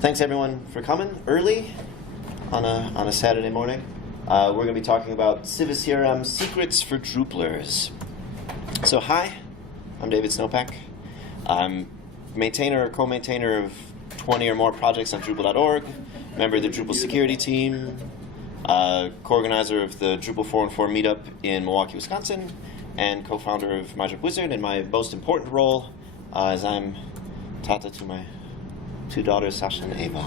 Thanks everyone for coming early on a Saturday morning. We're going to be talking about CiviCRM secrets for Drupalers. So hi, I'm David Snopek. I'm maintainer or co-maintainer of 20 or more projects on Drupal.org, member of the Drupal security team, co-organizer of the Drupal 4 & 4 meetup in Milwaukee, Wisconsin, and co-founder of myDropWizard. And my most important role is I'm tata to my two daughters, Sasha and Ava.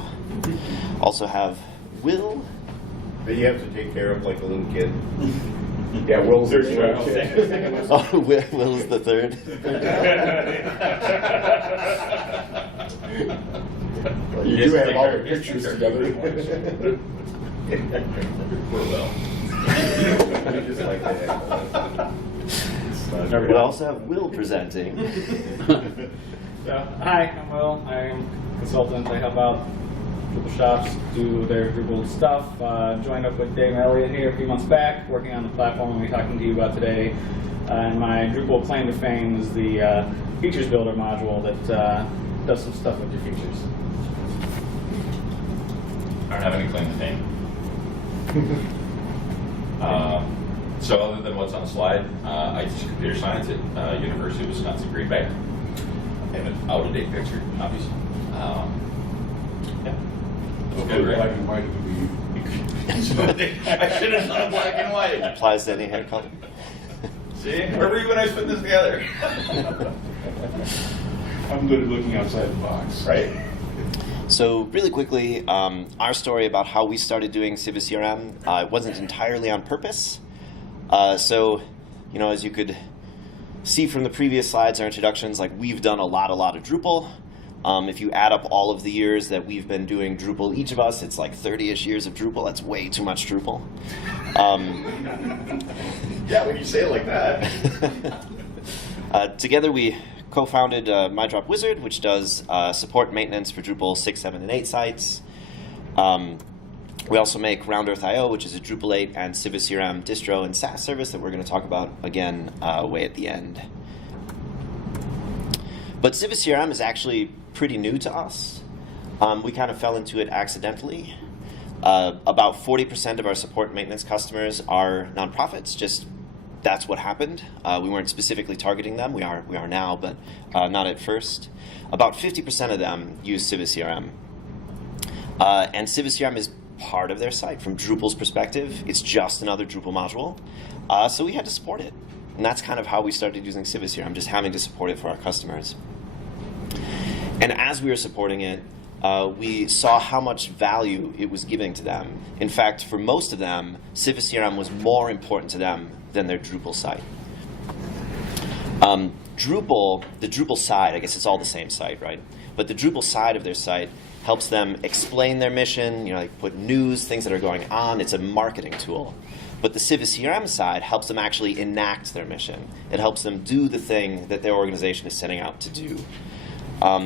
Also have Will. That you have to take care of like a little kid. Yeah, Will's the third. Oh, Will is the third. You do have all the pictures together. Poor Will. Just like that. We also have Will presenting. Hi, I'm Will. I'm a consultant. I help out Drupal shops do their Drupal stuff. Joined up with Dave and Elliott here a few months back, working on the platform we'll be talking to you about today. And my Drupal claim to fame is the features builder module that does some stuff with your features. I don't have any claim to fame. So other than what's on the slide, I teach computer science at University of Wisconsin Green Bay. I have an out-of-date picture, obviously. Yeah. Okay, Right? black and white would be. I should have done black and white. Applies to any hair color. See? Where were you when I put this together? I'm good at looking outside the box. Right. So really quickly, our story about how we started doing CiviCRM wasn't entirely on purpose. So, you know, as you could see from the previous slides, our introductions, like we've done a lot of Drupal. If you add up all of the years that we've been doing Drupal, each of us, it's like 30-ish years of Drupal. That's way too much Drupal. Yeah, when you say it like that. Together we co-founded myDropWizard, which does support maintenance for Drupal 6, 7, and 8 sites. We also make RoundEarth.io, which is a Drupal 8 and CiviCRM distro and SaaS service that we're going to talk about again way at the end. But CiviCRM is actually pretty new to us. We kind of fell into it accidentally. About 40% of our support and maintenance customers are nonprofits. Just that's what happened. We weren't specifically targeting them. We are now, but not at first. About 50% of them use CiviCRM. And CiviCRM is part of their site. From Drupal's perspective, it's just another Drupal module. So we had to support it. And that's kind of how we started using CiviCRM, just having to support it for our customers. And as we were supporting it, we saw how much value it was giving to them. In fact, for most of them, CiviCRM was more important to them than their Drupal site. Drupal, the Drupal side, I guess it's all the same site, right? But the Drupal side of their site helps them explain their mission, you know, like put news, things that are going on. It's a marketing tool. But the CiviCRM side helps them actually enact their mission. It helps them do the thing that their organization is setting out to do.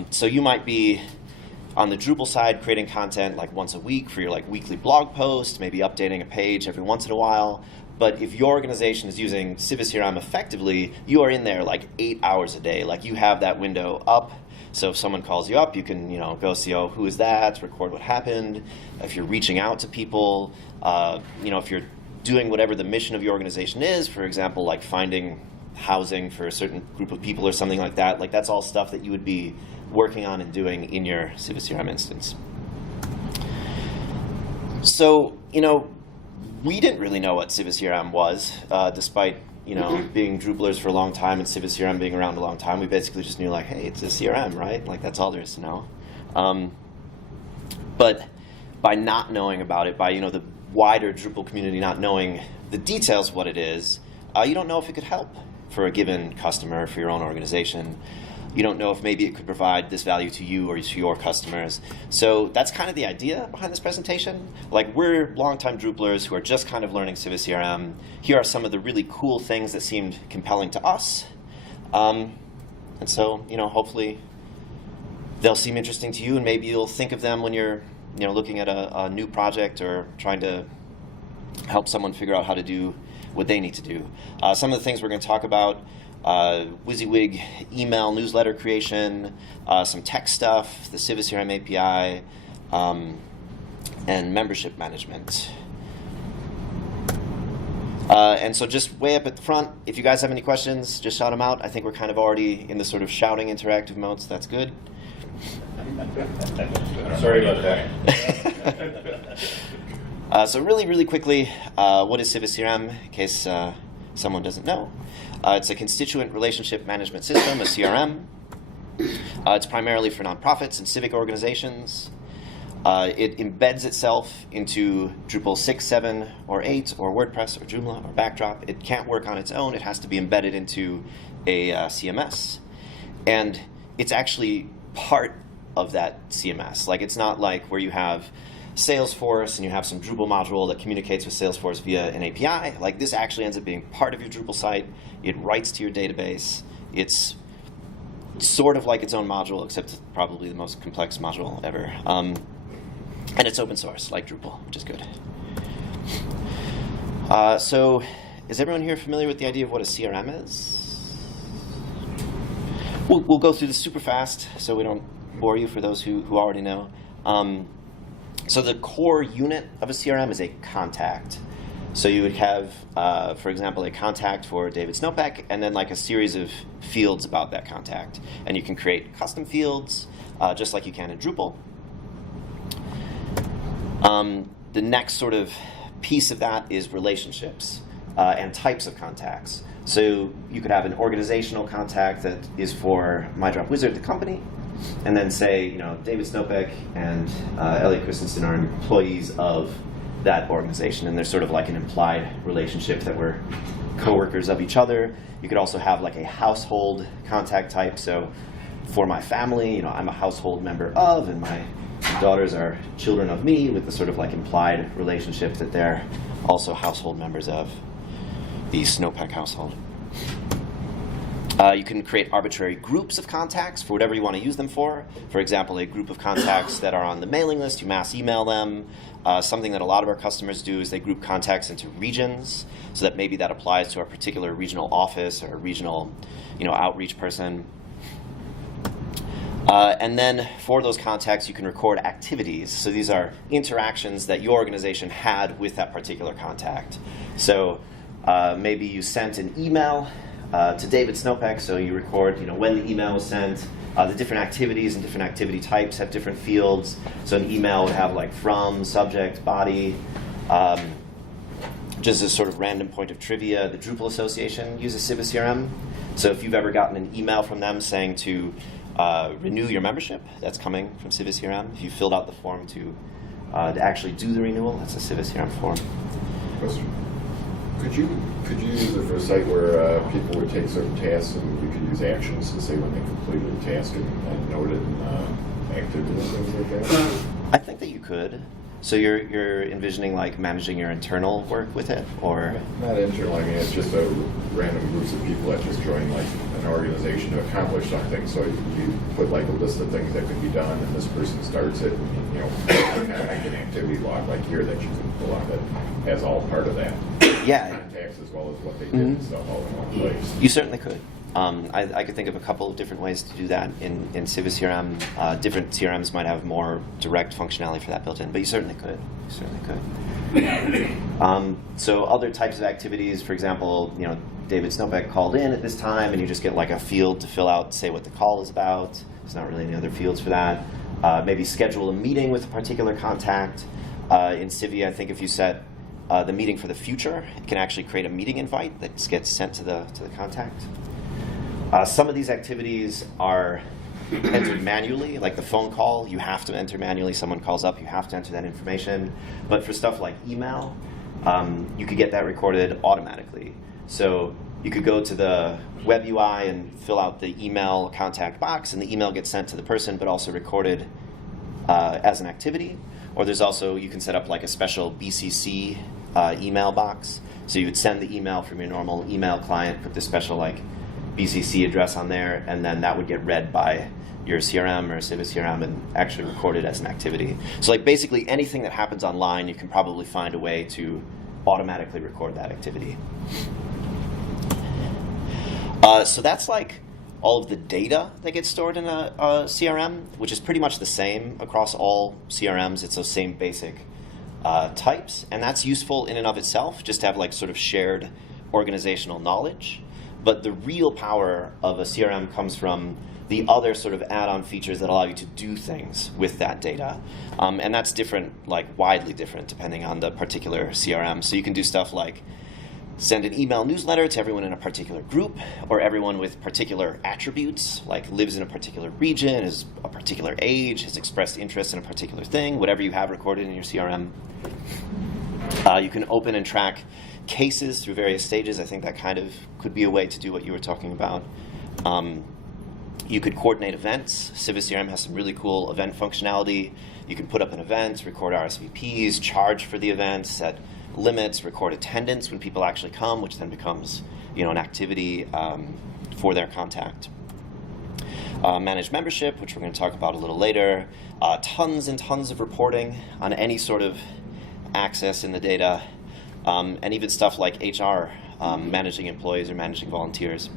So you might be on the Drupal side creating content like once a week for your like weekly blog post, maybe updating a page every once in a while. But if your organization is using CiviCRM effectively, you are in there like 8 hours a day. Like you have that window up. So if someone calls you up, you can go see, oh, who is that? Record what happened. If you're reaching out to people, if you're doing whatever the mission of your organization is, for example, like finding housing for a certain group of people or something like that, like that's all stuff that you would be working on and doing in your CiviCRM instance. So, we didn't really know what CiviCRM was, despite being Drupalers for a long time and CiviCRM being around a long time. We basically just knew, like, hey, it's a CRM, right? Like, that's all there is to know. But by not knowing about it, by the wider Drupal community not knowing the details of what it is, you don't know if it could help for a given customer, for your own organization. You don't know if maybe it could provide this value to you or to your customers. So that's kind of the idea behind this presentation. Like, we're longtime Drupalers who are just kind of learning CiviCRM. Here are some of the really cool things that seemed compelling to us. And so, hopefully they'll seem interesting to you, and maybe you'll think of them when you're looking at a new project or trying to help someone figure out how to do what they need to do. Some of the things we're going to talk about: WYSIWYG email newsletter creation, some tech stuff, the CiviCRM API, and membership management. And so just way up at the front, if you guys have any questions, just shout them out. I think we're kind of already in the sort of shouting interactive mode, so that's good. Sorry about that. So really quickly, what is CiviCRM, in case someone doesn't know? It's a constituent relationship management system, a CRM. It's primarily for nonprofits and civic organizations. It embeds itself into Drupal 6, 7, or 8, or WordPress, or Joomla, or Backdrop. It can't work on its own. It has to be embedded into a CMS. And it's actually part of that CMS. Like, it's not like where you have Salesforce and you have some Drupal module that communicates with Salesforce via an API. Like, this actually ends up being part of your Drupal site. It writes to your database. It's sort of like its own module, except it's probably the most complex module ever. And it's open source, like Drupal, which is good. So is everyone here familiar with the idea of what a CRM is? We'll go through this super fast so we don't bore you for those who already know. So the core unit of a CRM is a contact. So you would have, for example, a contact for David Snopek, and then like a series of fields about that contact. And you can create custom fields, just like you can in Drupal. The next sort of piece of that is relationships and types of contacts. So you could have an organizational contact that is for myDropWizard, the company, and then say, you know, David Snopek and Elliot Christensen are employees of that organization, and there's sort of like an implied relationship that we're coworkers of each other. You could also have like a household contact type. So for my family, you know, I'm a household member of, and my daughters are children of me, with the sort of like implied relationship that they're also household members of the Snopek household. You can create arbitrary groups of contacts for whatever you want to use them for. For example, a group of contacts that are on the mailing list, you mass email them. Something that a lot of our customers do is they group contacts into regions, so that maybe that applies to a particular regional office or a regional, you know, outreach person. And then for those contacts, you can record activities. So these are interactions that your organization had with that particular contact. So maybe you sent an email to David Snopek, so you record, you know, when the email was sent. The different activities and different activity types have different fields. So an email would have like from, subject, body. Just as sort of random point of trivia, the Drupal Association uses CiviCRM. So if you've ever gotten an email from them saying to renew your membership, that's coming from CiviCRM. If you filled out the form to actually do the renewal, that's a CiviCRM form. Question. Could you use it for a site where people would take certain tasks and you could use actions to say when they completed the task and note it and activity and things like that? I think that you could. So you're envisioning like managing your internal work with it, or? Not internal. I mean, it's just a random groups of people that just join like an organization to accomplish something. So you put like a list of things that could be done, and this person starts it. And, you know, kind of like an activity log like here that you can pull out that has all part of that. Yeah. Contacts as well as what they did and stuff all in one place. You certainly could. I could think of a couple of different ways to do that in CiviCRM. Different CRMs might have more direct functionality for that built in, but you certainly could. So other types of activities, for example, you know, David Snopek called in at this time, and you just get like a field to fill out, say what the call is about. There's not really any other fields for that. Maybe schedule a meeting with a particular contact. In Civi, I think if you set the meeting for the future, it can actually create a meeting invite that gets sent to the contact. Some of these activities are entered manually, like the phone call, you have to enter manually. Someone calls up, you have to enter that information. But for stuff like email, you could get that recorded automatically. So you could go to the web UI and fill out the email contact box, and the email gets sent to the person, but also recorded as an activity. Or there's also, you can set up like a special BCC email box. So you would send the email from your normal email client, put this special like BCC address on there, and then that would get read by your CRM or CiviCRM and actually recorded as an activity. So like basically anything that happens online, you can probably find a way to automatically record that activity. So that's like all of the data that gets stored in a CRM, which is pretty much the same across all CRMs. It's those same basic types, and that's useful in and of itself, just to have like sort of shared organizational knowledge. But the real power of a CRM comes from the other sort of add-on features that allow you to do things with that data. And that's different, like widely different, depending on the particular CRM. So you can do stuff like send an email newsletter to everyone in a particular group, or everyone with particular attributes, like lives in a particular region, is a particular age, has expressed interest in a particular thing, whatever you have recorded in your CRM. You can open and track cases through various stages. I think that kind of could be a way to do what you were talking about. You could coordinate events. CiviCRM has some really cool event functionality. You can put up an event, record RSVPs, charge for the event, set limits, record attendance when people actually come, which then becomes, an activity for their contact. Manage membership, which we're going to talk about a little later. Tons and tons of reporting on any sort of access in the data, and even stuff like HR, managing employees or managing volunteers.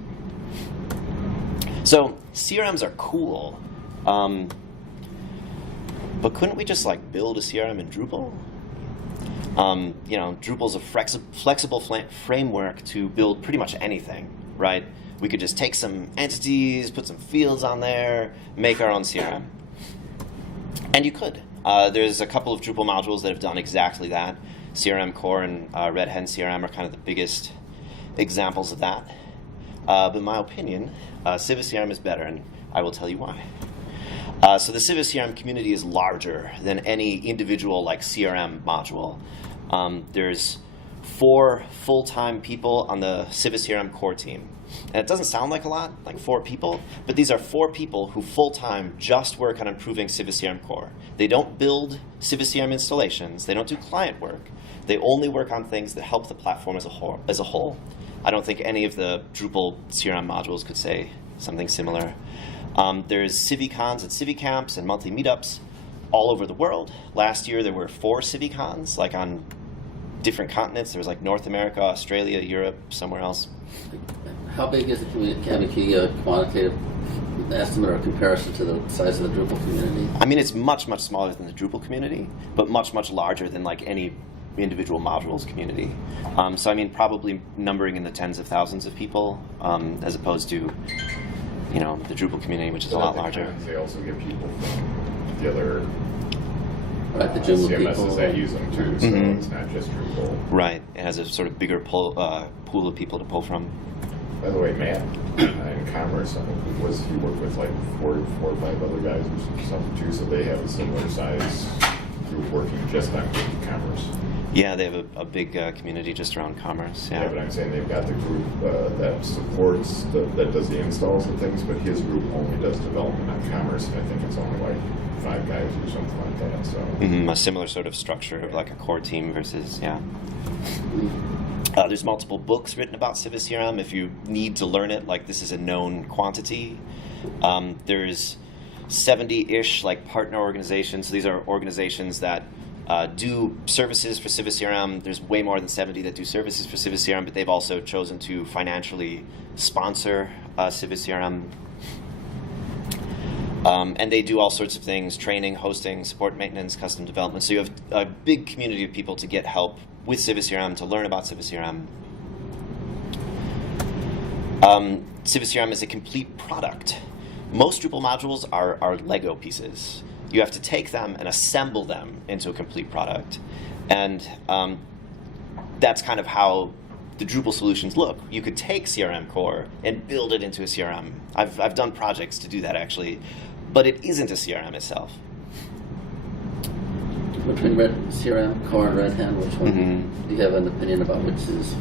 So CRMs are cool, but couldn't we just like build a CRM in Drupal? Drupal's a flexible framework to build pretty much anything, right? We could just take some entities, put some fields on there, make our own CRM. And you could. There's a couple of Drupal modules that have done exactly that. CRM Core and Red Hen CRM are kind of the biggest examples of that. But in my opinion, CiviCRM is better, and I will tell you why. So the CiviCRM community is larger than any individual like CRM module. There's 4 full-time people on the CiviCRM core team. And it doesn't sound like a lot, like 4 people, but these are 4 people who full-time just work on improving CiviCRM core. They don't build CiviCRM installations. They don't do client work. They only work on things that help the platform as a whole. I don't think any of the Drupal CRM modules could say something similar. There's CivicCons and CivicCamps and monthly meetups all over the world. Last year there were 4 CivicCons, like on different continents. There was like North America, Australia, Europe, somewhere else. How big is the community? Can we give a quantitative estimate or comparison to the size of the Drupal community? I mean, it's much, much smaller than the Drupal community, but much, much larger than like any individual modules community. So I mean, probably numbering in the tens of thousands of people, as opposed to, the Drupal community, which is a lot larger. They also get people from the other Right, the Joomla CMSs people. that use them too, so it's not just Drupal. Right. It has a sort of bigger pool of people to pull from. By the way, Matt in Commerce, he worked with like 4 or 5 other guys or something too, so they have a similar size group working just on Commerce. Yeah, they have a big community just around commerce. Yeah, but I'm saying they've got the group that supports, that does the installs and things, but his group only does development on Commerce, and I think it's only like 5 guys or something like that. So a similar sort of structure of like a core team versus, there's multiple books written about CiviCRM if you need to learn it, like this is a known quantity. There's 70-ish like partner organizations. So these are organizations that do services for CiviCRM. There's way more than 70 that do services for CiviCRM, but they've also chosen to financially sponsor CiviCRM. And they do all sorts of things: training, hosting, support, maintenance, custom development. So you have a big community of people to get help with CiviCRM, to learn about CiviCRM. CiviCRM is a complete product. Most Drupal modules are Lego pieces. You have to take them and assemble them into a complete product. And that's kind of how the Drupal solutions look. You could take CRM core and build it into a CRM. I've done projects to do that actually, but it isn't a CRM itself. Between CRM core and Red Hen, which one do you have an opinion about which is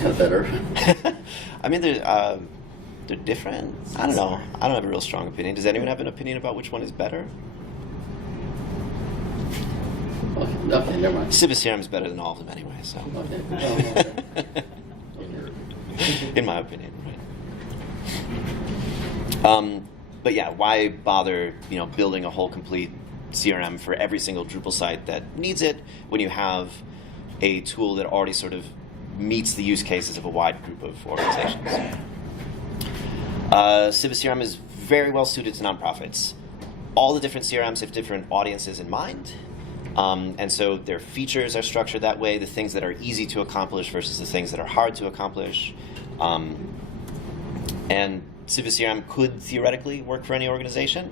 kind of better? I mean, they're different. I don't know. I don't have a real strong opinion. Does anyone have an opinion about which one is better? Okay, never mind. CiviCRM is better than all of them anyway, so. Okay. In my opinion, right. But yeah, why bother, building a whole complete CRM for every single Drupal site that needs it when you have a tool that already sort of meets the use cases of a wide group of organizations. CiviCRM is very well suited to nonprofits. All the different CRMs have different audiences in mind, and so their features are structured that way, the things that are easy to accomplish versus the things that are hard to accomplish. And CiviCRM could theoretically work for any organization.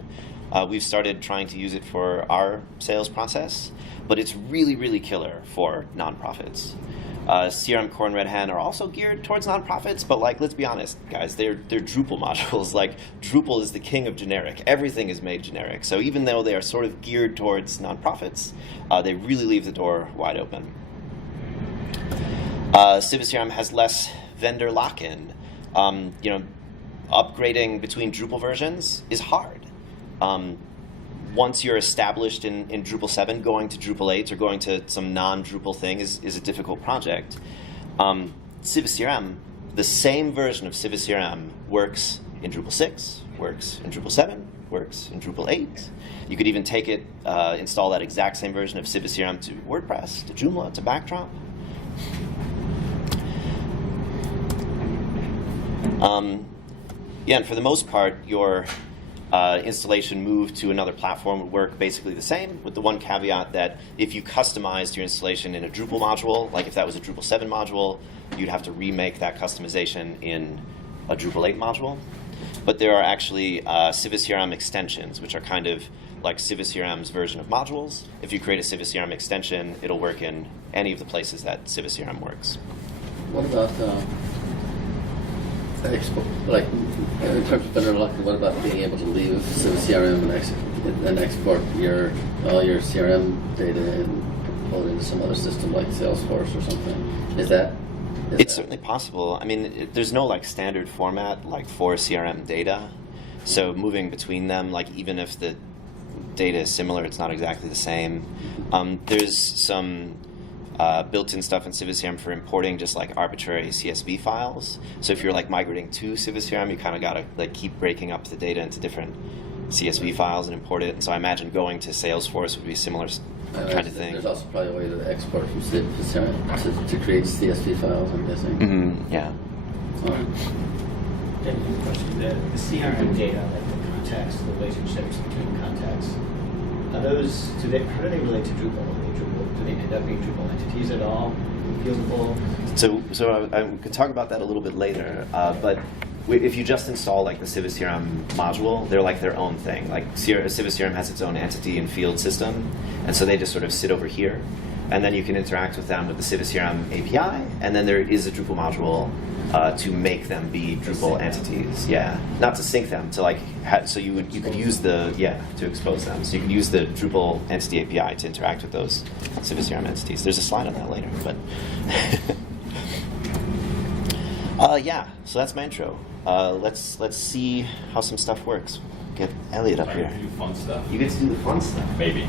We've started trying to use it for our sales process, but it's really, really killer for nonprofits. CRM Core and Red Hat are also geared towards nonprofits, but like, let's be honest, guys, they're Drupal modules. Like, Drupal is the king of generic. Everything is made generic. So even though they are sort of geared towards nonprofits, they really leave the door wide open. CiviCRM has less vendor lock-in. Upgrading between Drupal versions is hard. Once you're established in Drupal 7, going to Drupal 8 or going to some non-Drupal thing is a difficult project. CiviCRM, the same version of CiviCRM works in Drupal 6, works in Drupal 7, works in Drupal 8. You could even take it, install that exact same version of CiviCRM to WordPress, to Joomla, to Backdrop. And for the most part, your installation move to another platform would work basically the same, with the one caveat that if you customized your installation in a Drupal module, like if that was a Drupal 7 module, you'd have to remake that customization in a Drupal 8 module. But there are actually CiviCRM extensions, which are kind of like CiviCRM's version of modules. If you create a CiviCRM extension, it'll work in any of the places that CiviCRM works. What about like in terms of vendor lock-in, what about being able to leave CiviCRM and export all your CRM data and pull it into some other system like Salesforce or something? It's certainly possible. I mean, there's no like standard format like for CRM data, so moving between them, like even if the data is similar, it's not exactly the same. There's some built-in stuff in CiviCRM for importing just like arbitrary CSV files. So if you're like migrating to CiviCRM, you kind of gotta like keep breaking up the data into different CSV files and import it. And so I imagine going to Salesforce would be a similar kind of thing. There's also probably a way to export from CiviCRM to create CSV files, I'm guessing. Mm-hmm. Yeah. Question: the CRM data, like the context, the relationships between contacts, how do they relate to Drupal? Do they end up being Drupal entities at all? Feasible? So I could talk about that a little bit later, but if you just install like the CiviCRM module, they're like their own thing. Like CiviCRM has its own entity and field system, and so they just sort of sit over here, and then you can interact with them with the CiviCRM API, and then there is a Drupal module to make them be Drupal entities. Yeah, not to sync them, to like so you could use the to expose them. So you could use the Drupal entity API to interact with those CiviCRM entities. There's a slide on that later, but so that's my intro. Let's see how some stuff works. Get Elliot up here. I do fun stuff. You get to do the fun stuff. Maybe.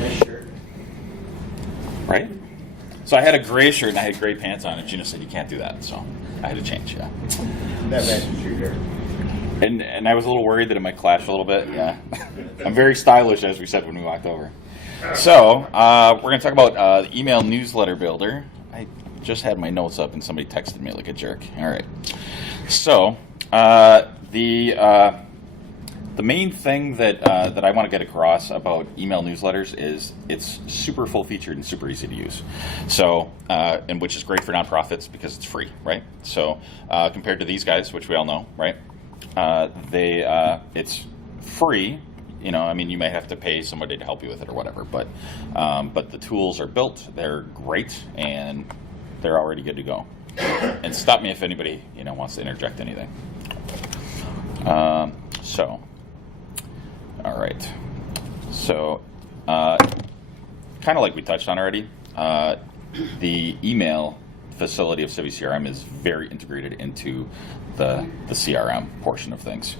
Nice shirt. Right? So I had a gray shirt and I had gray pants on, and Gina said you can't do that, so I had to change. Yeah. That matches your hair. And I was a little worried that it might clash a little bit. Yeah. I'm very stylish, as we said when we walked over. So we're going to talk about the email newsletter builder. I just had my notes up and somebody texted me like a jerk. All right. So the main thing that I want to get across about email newsletters is it's super full-featured and super easy to use. So, and which is great for nonprofits because it's free, right? So, compared to these guys, which we all know, right? It's free. You know, I mean, you may have to pay somebody to help you with it or whatever, but the tools are built. They're great, and they're already good to go. And stop me if anybody wants to interject anything. All right. So, kind of like we touched on already, the email facility of CiviCRM is very integrated into the CRM portion of things,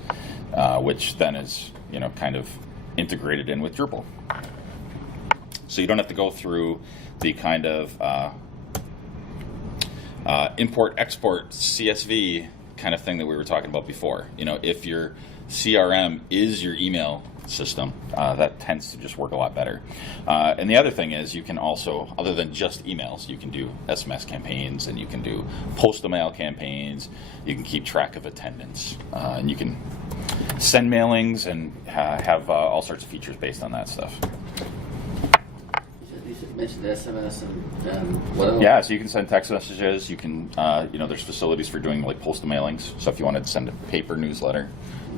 which then is kind of integrated in with Drupal. So you don't have to go through the kind of import-export CSV kind of thing that we were talking about before. If your CRM is your email system, that tends to just work a lot better. And the other thing is you can also, other than just emails, you can do SMS campaigns, and you can do post-mail campaigns. You can keep track of attendance, and you can send mailings and have all sorts of features based on that stuff. You mentioned SMS and what else? Yeah, so you can send text messages. You can, there's facilities for doing like postal mailings. So if you wanted to send a paper newsletter,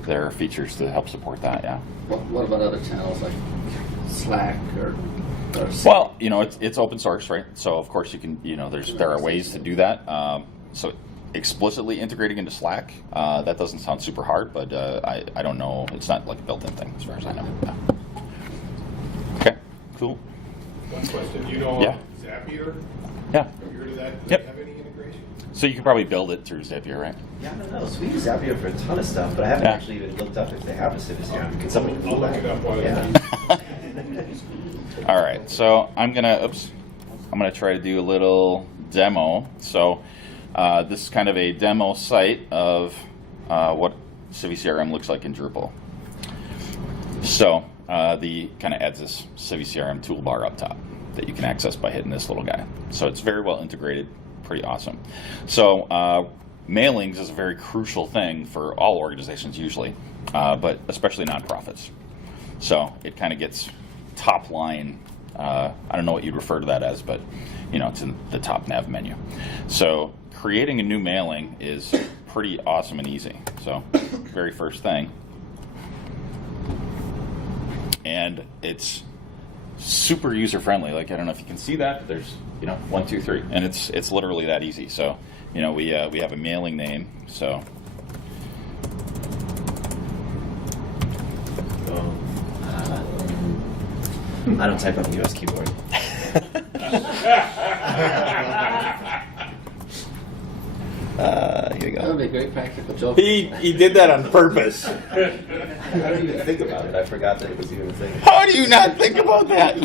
there are features to help support that. Yeah. What about other channels like Slack or Well, it's open source, right? So of course you can, there are ways to do that. So explicitly integrating into Slack, that doesn't sound super hard, but I don't know. It's not like a built-in thing as far as I know. Yeah. Okay, cool. One question. You know Yeah. Zapier? Yeah. Have you heard of that? Does Yep. it have any integration? So you could probably build it through Zapier, right? Yeah, I don't know. So we use Zapier for a ton of stuff, but I haven't Yeah. actually even looked up if they have a CiviCRM. Can somebody I'll Google look that? it up while you're Yeah. All right, so I'm gonna try to do a little demo. So this is kind of a demo site of what CiviCRM looks like in Drupal. So the kind of adds this CiviCRM toolbar up top that you can access by hitting this little guy. So it's very well integrated, pretty awesome. So mailings is a very crucial thing for all organizations usually, but especially nonprofits. So it kind of gets top line. I don't know what you'd refer to that as, but it's in the top nav menu. So creating a new mailing is pretty awesome and easy. So very first thing, and it's super user friendly. Like, I don't know if you can see that, but there's 1, 2, 3, and it's literally that easy. So we have a mailing name. So I don't type on the US keyboard. Here you That would go. be a great practical joke. he did that on purpose. I didn't even think about it. I forgot that it was even a thing. How do you not think about that?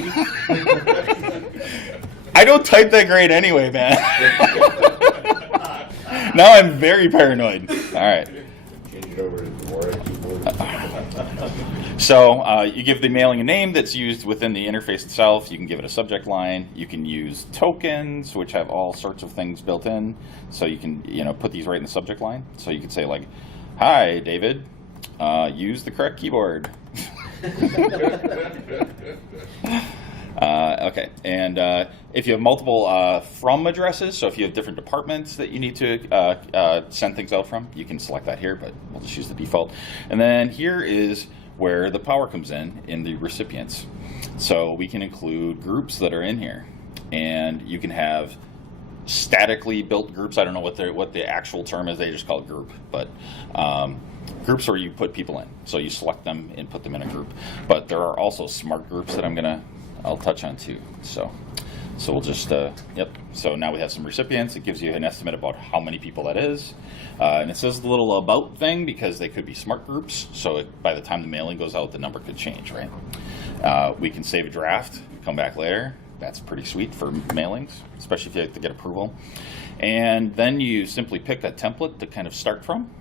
I don't type that great anyway, man. Now I'm very paranoid. All right. Change it over to Dvorak keyboard. So you give the mailing a name that's used within the interface itself. You can give it a subject line. You can use tokens, which have all sorts of things built in. So you can put these right in the subject line. So you could say like, "Hi, David, use the correct keyboard." Okay, and if you have multiple from addresses, so if you have different departments that you need to send things out from, you can select that here, but we'll just use the default. And then here is where the power comes in the recipients. So we can include groups that are in here, and you can have statically built groups. I don't know what the actual term is. They just call it group, but groups where you put people in. So you select them and put them in a group. But there are also smart groups that I'll touch on too. So we'll just, yep. So now we have some recipients. It gives you an estimate about how many people that is. And it says the little about thing because they could be smart groups. So by the time the mailing goes out, the number could change, right? We can save a draft, come back later. That's pretty sweet for mailings, especially if you have to get approval. And then you simply pick a template to kind of start from.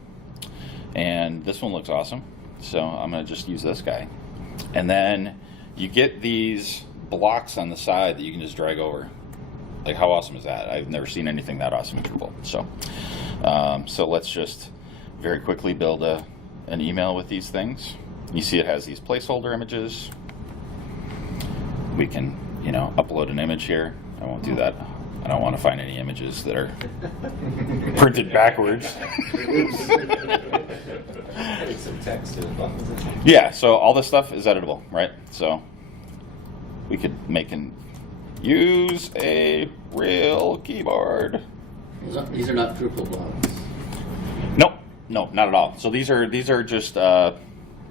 And this one looks awesome. So I'm going to just use this guy. And then you get these blocks on the side that you can just drag over. Like, how awesome is that? I've never seen anything that awesome in Drupal. So let's just very quickly build an email with these things. You see it has these placeholder images. We can, upload an image here. I won't do that. I don't want to find any images that are printed backwards. Adding some text to the buttons. Yeah, so all this stuff is editable, right? So we could use a real keyboard. These are not Drupal blocks. No, not at all. So these are just I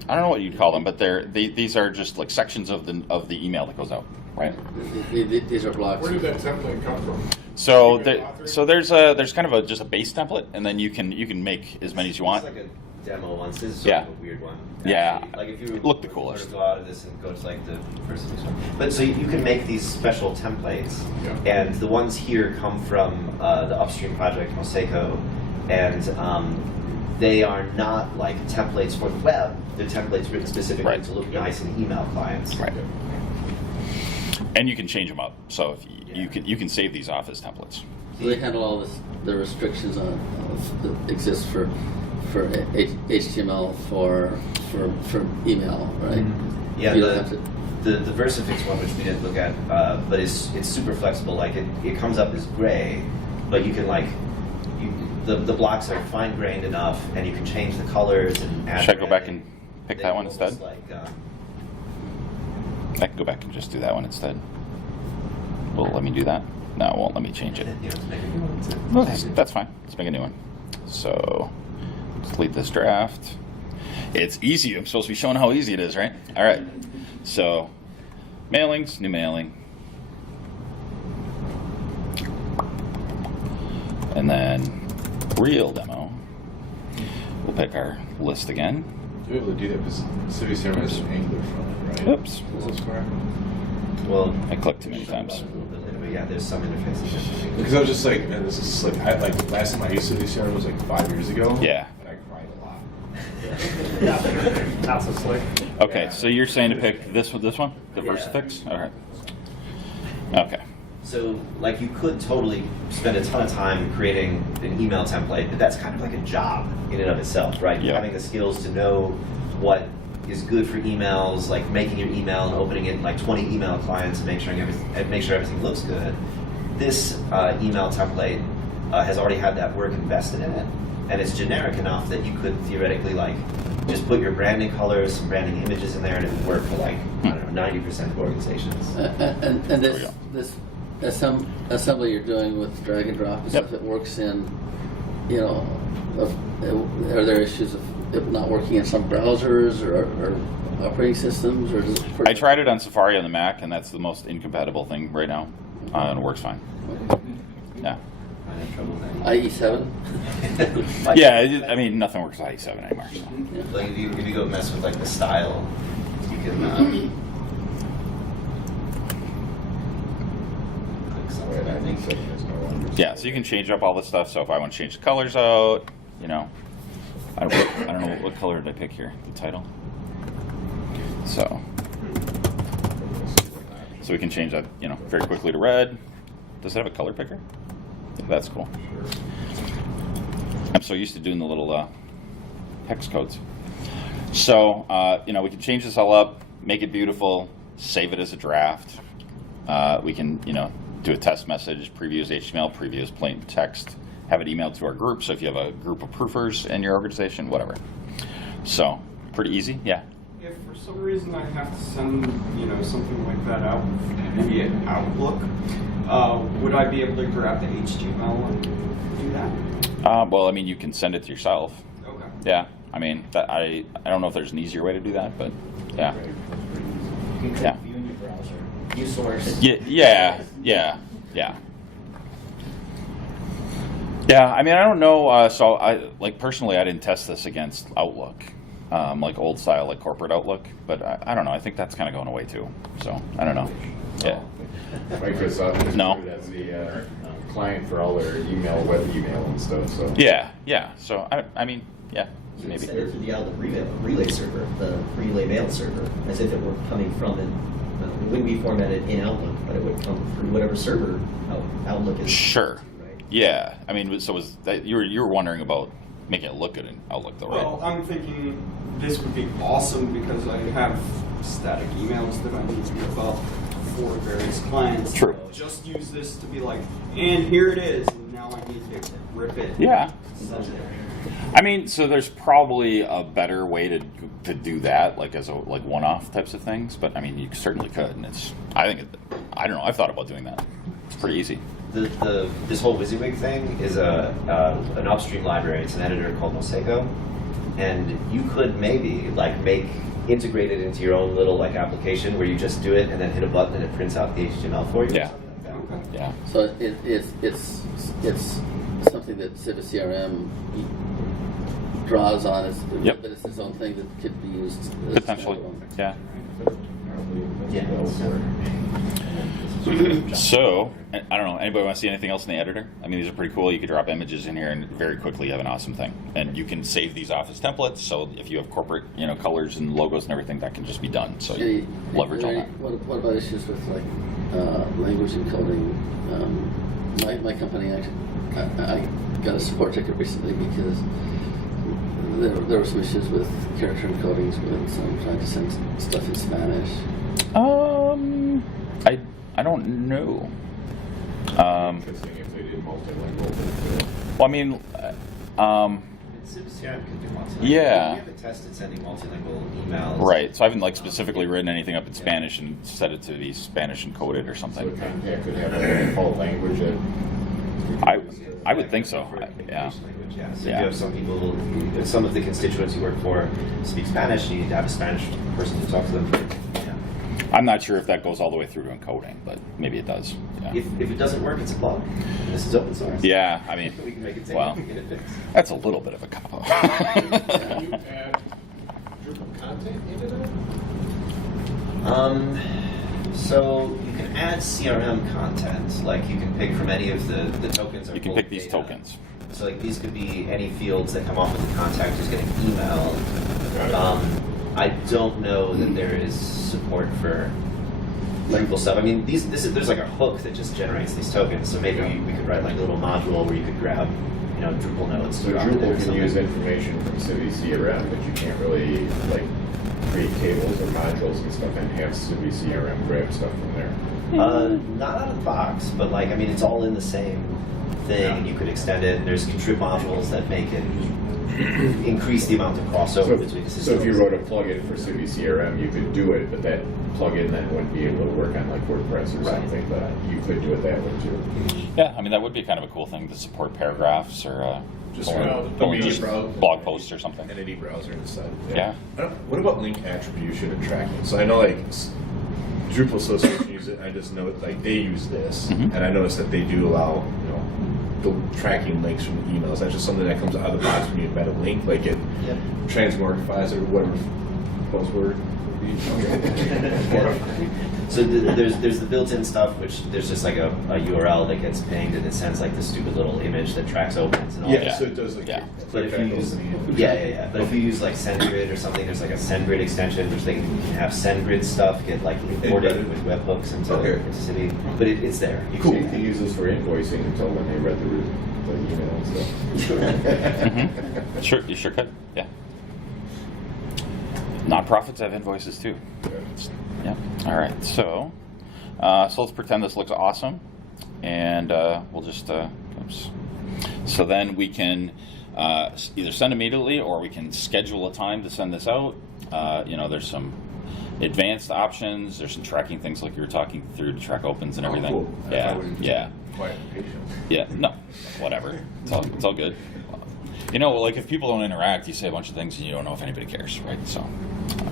don't know what you'd call them, but these are just like sections of the email that goes out, right? These are blocks. Where did that template come from? So there's kind of just a base template, and then you can make as many as you want. It's like a demo one. This is sort Yeah. of a weird one. Yeah. Actually. Like if you Look the were coolest. to go out of this and go to like the first one. But so you can make these special templates, Yeah. and the ones here come from the upstream project Mosaico, and they are not like templates for the web. They're templates written specifically Right. to look nice in email clients. Right. And you can change them up. So if you can save these off as templates. So they handle all the restrictions on that exist for HTML for email, right? Yeah, You don't have to- the VersaFix one, which we didn't look at, but it's super flexible. Like it comes up as gray, but you can like the blocks are fine grained enough, and you can change the colors and add. Should I go back branding. and pick They that one almost instead? Like, I can go back and just do that one instead. Will it let me do that? No, it won't let me change it. you know, to make a new one, too. No, that's fine. Let's make a new one. So, delete this draft. It's easy. I'm supposed to be showing how easy it is, right? All right. So, mailings, new mailing. And then, real demo. We'll pick our list again. You're able to do that because CiviCRM has an Angular front end, right? Oops. Is this correct? Well, I clicked too many times. a little bit later, but yeah, there's some interfaces. Because I was just like, man, this is like, last time I used CiviCRM was like 5 years ago. Yeah. And I cried a lot. Not so slick. Okay, so you're saying to pick this one, the Yeah. VersaFix? All right. Okay. So, like, you could totally spend a ton of time creating an email template, but that's kind of like a job in and of itself, right? Yeah. Having the skills to know what is good for emails, like making your email and opening it in like 20 email clients and make sure everything looks good. This email template has already had that work invested in it, and it's generic enough that you could theoretically like just put your branding colors, some branding images in there, and it would work for like I don't know 90% of organizations. And There we go. this assembly you're doing with drag and drop and Yep. stuff, it works in, you know, are there issues of it not working in some browsers or operating systems, or does it I tried it on Safari on the Mac, and that's the most incompatible thing right now, and it works fine. Yeah. I have trouble with that. IE7? Like, Yeah, I mean, nothing works with IE7 anymore. So. Like if you go mess with like the style, you can click something. I think. There's no longer. Yeah, so you can change up all this stuff. So if I want to change the colors out, you know, I don't know what color did I pick here. The title. So we can change that, you know, very quickly to red. Does it have a color picker? Yeah, that's cool. I'm so used to doing the little hex codes. So, you know, we can change this all up, make it beautiful, save it as a draft. We can, you know, do a test message, preview as HTML, preview as plain text, have it emailed to our group. So if you have a group of proofers in your organization, whatever. So, pretty easy, yeah. If for some reason I have to send, you know, something like that out via Outlook, would I be able to grab the HTML and do that? Well, I mean, you can send it to yourself. Okay. Yeah, I mean, I don't know if there's an easier way to do that, but yeah. You can click Yeah. view in your browser, view source. Yeah. Yeah, I mean, I don't know. So, personally, I didn't test this against Outlook, like old style, like corporate Outlook. But I don't know. I think that's kind of going away too. So I don't know. Yeah. Microsoft is No. as the client for all their email, web email and stuff. So Yeah. So I mean, yeah, You can maybe. send it through the Outlook relay server, the relay mail server, as if it were coming from it. It wouldn't be formatted in Outlook, but it would come through whatever server Outlook is. Sure. Right. Yeah. I mean, so was that you were wondering about making it look good in Outlook, though, right? Well, I'm thinking this would be awesome because I have static emails that I need to give up for various clients. True. Just use this to be like, and here it is, and now I need to rip it. Yeah. Send it. I mean, so there's probably a better way to do that, like as a like one-off types of things. But I mean, you certainly could, and I don't know. I've thought about doing that. It's pretty easy. This whole WYSIWYG thing is an upstream library. It's an editor called Mosaico, and you could maybe like integrate it into your own little like application where you just do it and then hit a button and it prints out the HTML for you. Yeah. Or something like that. Okay. Yeah. So it's something that CiviCRM draws on, Yep. but it's its own thing that could be used as Potentially. standalone. Yeah. Yeah. So, I don't know, anybody want to see anything else in the editor? I mean, these are pretty cool. You could drop images in here and very quickly you have an awesome thing. And you can save these off as templates, so if you have corporate, colors and logos and everything, that can just be done. So you leverage all that. What about issues with like language encoding? My company, I got a support ticket recently because there were some issues with character encodings when I'm trying to send stuff in Spanish. I don't know. Interesting if they did multilingual. Well, I mean, CiviCRM can do multilingual. Yeah. We haven't tested sending multilingual emails. right. So I haven't specifically written anything up in Spanish and set it to be Spanish encoded or So something. Contact could have a default language that. I would think so. For Yeah. communication language, yeah. So Yeah. if you have some people, if some of the constituents you work for speak Spanish, you need to have a Spanish person to talk to them. Yeah. I'm not sure if that goes all the way through to encoding, but maybe it does. Yeah. If it doesn't work, it's a bug. And this is open source. Yeah, I mean, We can make it take well, we can get it fixed. that's a little bit of a cop-out. Can you add Drupal content into that? So you can add CRM content, like you can pick from any of the tokens. Or You can bulk pick these data. tokens. So like these could be any fields that come off of the contact who's getting emailed. I don't know that there is support for Linkle stuff. I mean, there's like a hook that just generates these tokens. So maybe we could write like a little module where you could grab, Drupal nodes. So drop it in or Drupal can something. use information from CiviCRM, but you can't really create tables or modules and stuff and have CiviCRM grab stuff from there. Not out of the box, but it's all in the same thing, and you could extend it. There's contrib modules that make it increase the amount of crossover between the systems. So if you wrote a plugin for CiviCRM, you could do it, but that plugin then wouldn't be able to work on like WordPress or Right. something, but you could do it that way too. Yeah, I mean, that would be kind of a cool thing to support paragraphs or Just or the only media just browser. blog posts or something. Entity browser inside. Yeah. What about link attribution and tracking? So I know Drupal Association use it. I just know they use this, Mhm. and I noticed that they do allow the tracking links from the emails. That's just something that comes out of the box when you embed a link, like it Yep. transmorphifies or whatever buzzword. So there's the built-in stuff, which there's just like a URL that gets pinged and it sends like the stupid little image that tracks opens and all Yeah, that. so it does Yeah. But if you use But if you use like SendGrid or something, there's like a SendGrid extension which you can have SendGrid stuff get like imported Embedded. with webhooks into Okay. Civi. But it's there. You Cool. can You see can use this for invoicing until when they read the email and stuff. Sure, you sure could. Yeah. Nonprofits have invoices too. Yeah. All right. So let's pretend this looks awesome, and we'll just. Oops. So then we can either send immediately, or we can schedule a time to send this out. There's some advanced options. There's some tracking things like you were talking through to track opens and everything. Cool. I Yeah. thought it was Yeah. Quiet application. Yeah. No. Whatever. It's all good. Like if people don't interact, you say a bunch of things and you don't know if anybody cares, right? So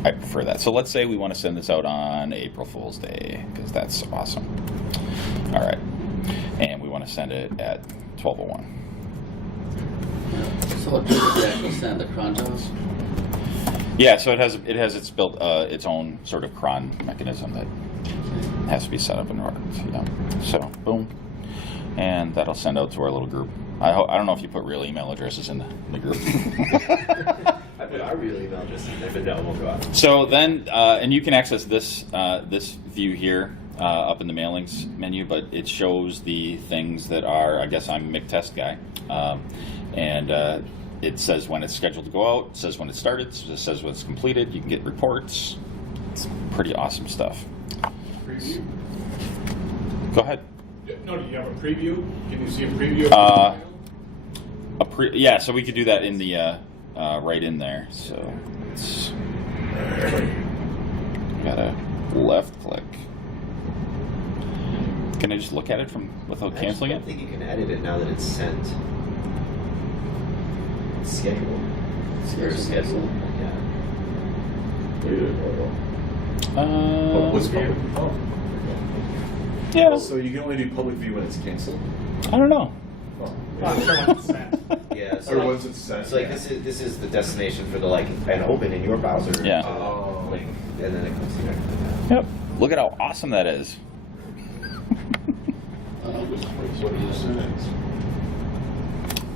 I prefer that. So let's say we want to send this out on April Fool's Day, because that's awesome. All right. And we want to send it at 12:01. So what does the actual send, the cron jobs? Yeah, so it has its built its own sort of cron mechanism that has to be set up in order. Yeah. So boom. And that'll send out to our little group. I don't know if you put real email addresses in the group. I put our real email address in there, but no, it won't go out. So then, and you can access this view here up in the mailings menu, but it shows the things that are, I guess I'm Mick Test guy, and it says when it's scheduled to go out, it says when it started, it says when it's completed, you can get reports. It's pretty awesome stuff. Preview? Go ahead. No, do you have a preview? Can you see a preview? Yeah, so we could do that in the right in there. So it's got a left click. Can I just look at it without canceling I it? think you can edit it now that it's sent. Schedule. Schedule. Yeah. What's public? Yeah. So you can only do public view when it's canceled. I don't know. Not sure what it's sent. Yeah. Or So once it's sent. so this is the destination for the and open in your browser. Yeah. Link, and then it comes here. Yep. Look at how awesome that is. What do you say?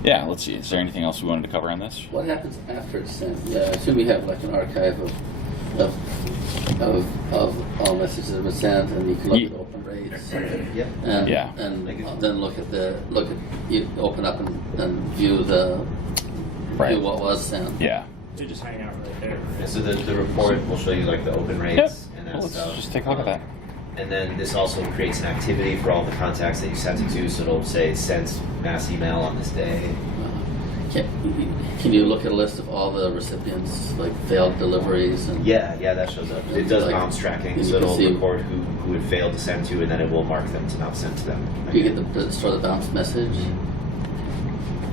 Yeah, let's see. Is there anything else we wanted to cover on this? What happens after it's sent? Yeah, I assume we have like an archive of all messages that were sent, and you can look at open rates. Yep. And, Yeah. and then you open up and view Right. view what was sent. Yeah. To just hang out right there. And so the report will show you like the open rates Yep. and that Well, let's stuff. just take a look at that. And then this also creates an activity for all the contacts that you sent it to. So it'll say sent mass email on this day. Can you look at a list of all the recipients, like failed deliveries? And Yeah, that shows up. It does Like, bounce tracking, and so you can it'll see- record who it failed to send to, and then it will mark them to not send to them. Do you get the store the bounce message?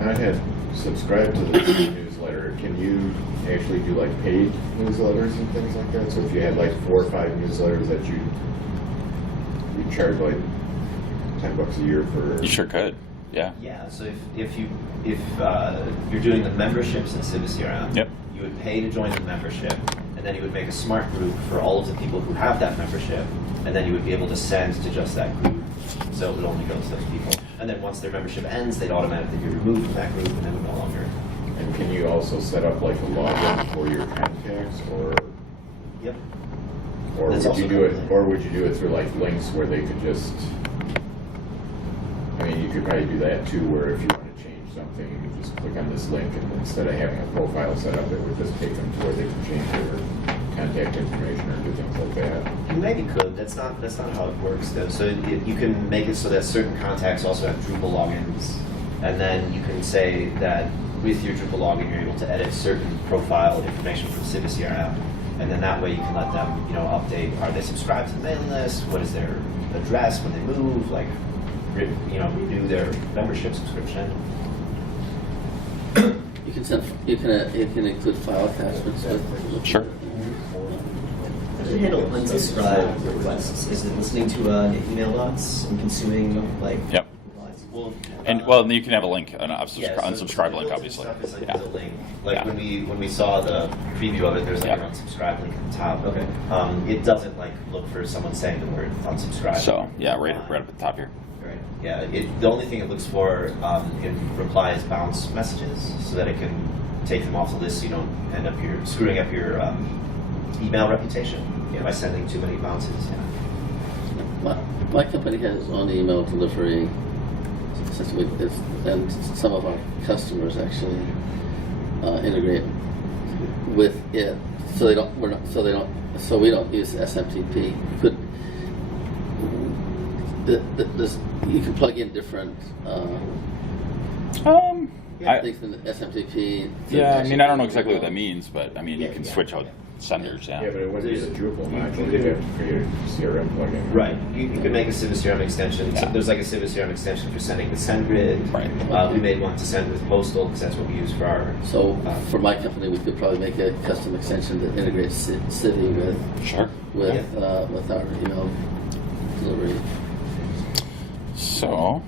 I had subscribed to the newsletter. Can you actually do like paid newsletters and things like that? So if you had like 4 or 5 newsletters that you charge like $10 a year for. You sure could. Yeah. Yeah, so if you're doing the memberships in CiviCRM, Yep. you would pay to join the membership, and then you would make a smart group for all of the people who have that membership, and then you would be able to send to just that group. So it would only go to those people. And then once their membership ends, they'd automatically be removed from that group, and they would no longer. And can you also set up like a login for your contacts, or Yep. or That's would also you do it, cool. or would you do it through like links where they could just? I mean, you could probably do that too, where if you want to change something, you could just click on this link, and instead of having a profile set up, it would just take them to where they can change their contact information or do things like that. You maybe could. That's not how it works though. So you can make it so that certain contacts also have Drupal logins, and then you can say that with your Drupal login, you're able to edit certain profile information from CiviCRM, and then that way you can let them, update. Are they subscribed to the mailing list? What is their address when they move? Like, renew their membership subscription. You can include file attachments with. Sure. How does it handle unsubscribe requests? Is it listening to email bots and consuming Yep. Well, And you can have a link, an yeah, so unsubscribe the link, built-in obviously. Stuff is like Yeah. the link. Like Yeah. when we saw the preview of it, there's like Yeah. an unsubscribe link at the top. Okay. It doesn't like look for someone saying the word unsubscribe. So yeah, right up at the top here. Right. Yeah. The only thing it looks for in reply is bounce messages, so that it can take them off the list, so you don't end up screwing up your email reputation by sending too many bounces. Yeah. My company has its own email delivery system, and some of our customers actually integrate with it, so we don't use SMTP. You can plug in different things in the SMTP. Yeah, I mean, I don't know exactly what that means, but I mean, you can switch out senders. Yeah, but it wouldn't be the Drupal module. You'd have to create a CRM plugin. Right. You could make a CiviCRM extension. So Yeah. there's like a CiviCRM extension for sending with SendGrid. Right. We made one to send with Postal because that's what we use for our. So for my company, we could probably make a custom extension that integrates Civi with our email delivery. So,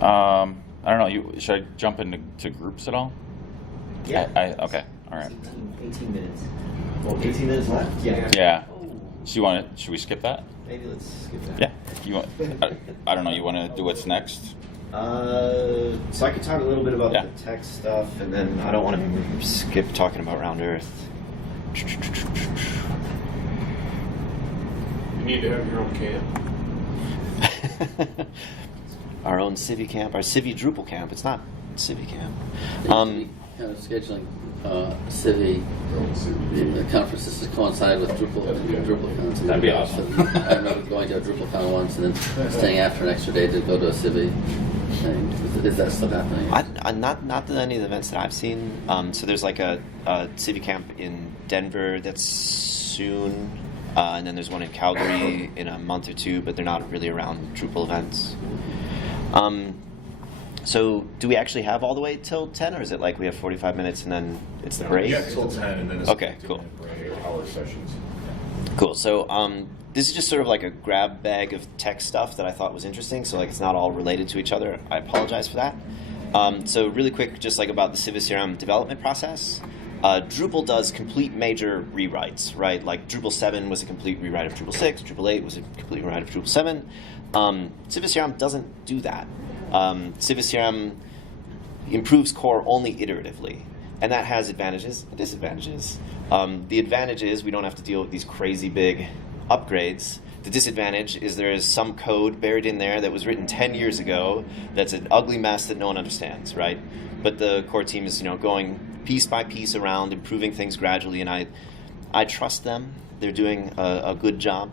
I don't know. Should I jump into groups at all? Yeah. Okay. All right. 18 minutes. Well, 18 minutes left? Yeah. Yeah. Oh, So should we skip that? maybe let's skip that. Yeah. You want? I don't know. You want to do what's next? So I could talk a little bit about Yeah. the tech stuff, and then I don't want to skip talking about Round Earth. You need to have your own camp. Our own Civi camp, our Civi Drupal camp. It's not Civi camp. Kind of scheduling Civi conferences to coincide with DrupalCon. That'd be awesome. I remember going to a DrupalCon once and then staying after an extra day to go to a Civi thing. Is that still happening? Not that any of the events that I've seen. So there's like a Civi camp in Denver that's soon, and then there's one in Calgary in a month or two, but they're not really around Drupal events. So do we actually have all the way till 10, or is it like we have 45 minutes and then it's the break? Yeah, till 10, and then it's Okay, cool. Hour sessions. Cool. So this is just sort of like a grab bag of tech stuff that I thought was interesting. So like it's not all related to each other. I apologize for that. So really quick, just like about the CiviCRM development process. Drupal does complete major rewrites, right? Like Drupal 7 was a complete rewrite of Drupal 6. Drupal 8 was a complete rewrite of Drupal 7. CiviCRM doesn't do that. CiviCRM improves core only iteratively, and that has advantages and disadvantages. The advantage is we don't have to deal with these crazy big upgrades. The disadvantage is there is some code buried in there that was written 10 years ago that's an ugly mess that no one understands, right? But the core team is, going piece by piece around, improving things gradually, and I trust them. They're doing a good job.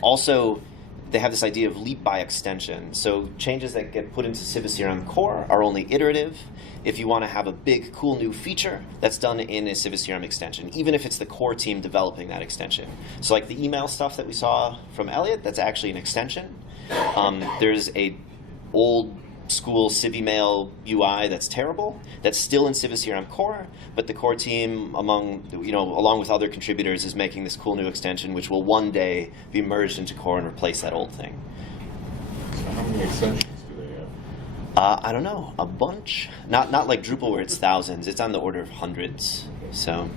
Also, they have this idea of leap by extension. So changes that get put into CiviCRM core are only iterative. If you want to have a big, cool new feature, that's done in a CiviCRM extension, even if it's the core team developing that extension. So like the email stuff that we saw from Elliot, that's actually an extension. There's a old school CiviMail UI that's terrible, that's still in CiviCRM core, but the core team, along with other contributors, is making this cool new extension which will one day be merged into core and replace that old thing. So how many extensions do they have? I don't know, a bunch. Not like Drupal where it's thousands, it's on the order of hundreds. So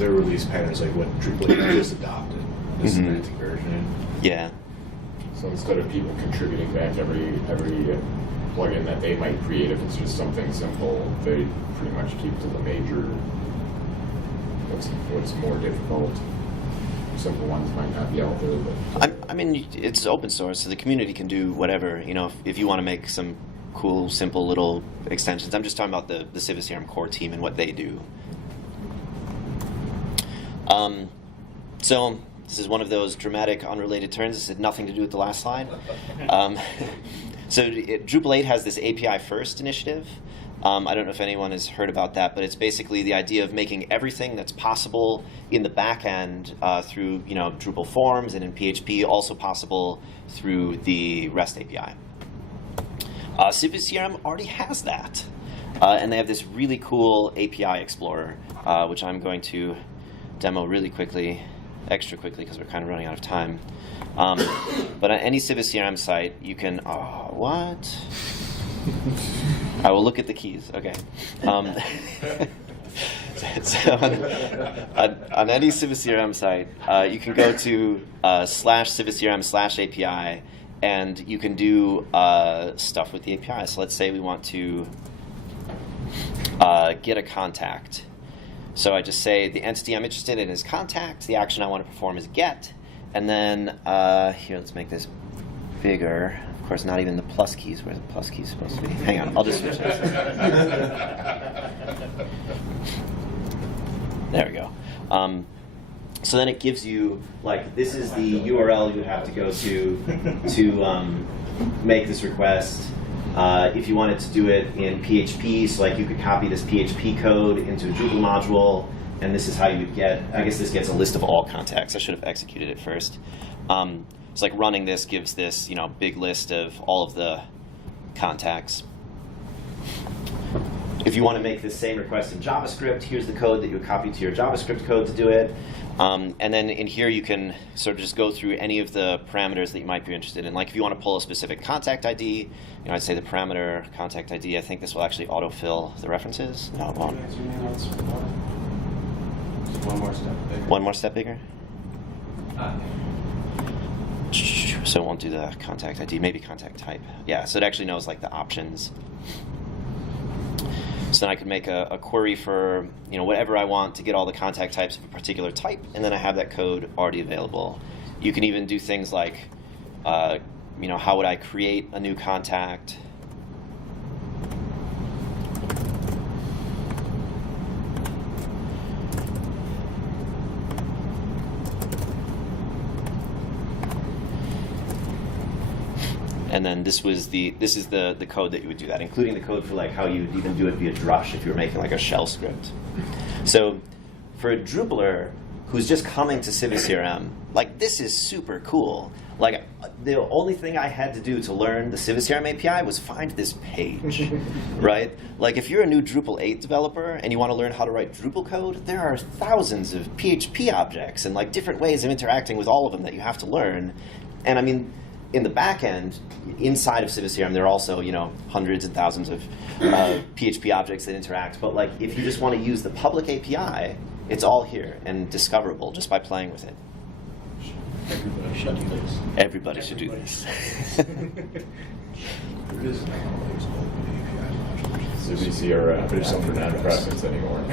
Their release pattern is like what Drupal just adopted, the semantic version. yeah. So instead of people contributing back every plugin that they might create, if it's just something simple, they pretty much keep to the major. What's more difficult? Simple ones might not be out there, but I mean, it's open source, so the community can do whatever. If you want to make some cool, simple little extensions. I'm just talking about the CiviCRM core team and what they do. So this is one of those dramatic, unrelated turns. This had nothing to do with the last slide. So Drupal 8 has this API first initiative. I don't know if anyone has heard about that, but it's basically the idea of making everything that's possible in the back end through Drupal forms and in PHP also possible through the REST API. CiviCRM already has that, and they have this really cool API Explorer, which I'm going to demo really quickly, extra quickly because we're kind of running out of time. But on any CiviCRM site, you can. What? I will look at the keys. Okay. So on any CiviCRM site, you can go to /CiviCRM/API, and you can do stuff with the API. So let's say we want to get a contact. So I just say the entity I'm interested in is contact. The action I want to perform is get. And then here, let's make this bigger. Of course, not even the plus keys. Where's the plus keys supposed to be? Hang on, I'll just switch this. There we go. So then it gives you, this is the URL you have to go to make this request. If you wanted to do it in PHP, so you could copy this PHP code into a Drupal module, and this is how you would get, I guess this gets a list of all contacts. I should have executed it first. It's running this gives this, big list of all of the contacts. If you want to make this same request in JavaScript, here's the code that you would copy to your JavaScript code to do it. And then in here you can sort of just go through any of the parameters that you might be interested in. If you want to pull a specific contact ID, I'd say the parameter contact ID. I think this will actually autofill the references. No, it won't. One more step bigger. One more step bigger? So it won't do the contact ID, maybe contact type. Yeah, so it actually knows the options. So then I could make a query for whatever I want to get all the contact types of a particular type, and then I have that code already available. You can even do things like, how would I create a new contact? And then this is the code that you would do that, including the code for how you would even do it via Drush if you were making a shell script. So for a Drupaler who's just coming to CiviCRM, this is super cool. The only thing I had to do to learn the CiviCRM API was find this page, right? If you're a new Drupal 8 developer and you want to learn how to write Drupal code, there are thousands of PHP objects and different ways of interacting with all of them that you have to learn. And I mean, in the back end, inside of CiviCRM, there are also hundreds and thousands of PHP objects that interact. But if you just want to use the public API, it's all here and discoverable just by playing with it. Everybody should do this. Everybody should do this. There is now these open API modules. CiviCRM, but it's not for nonprofits anymore.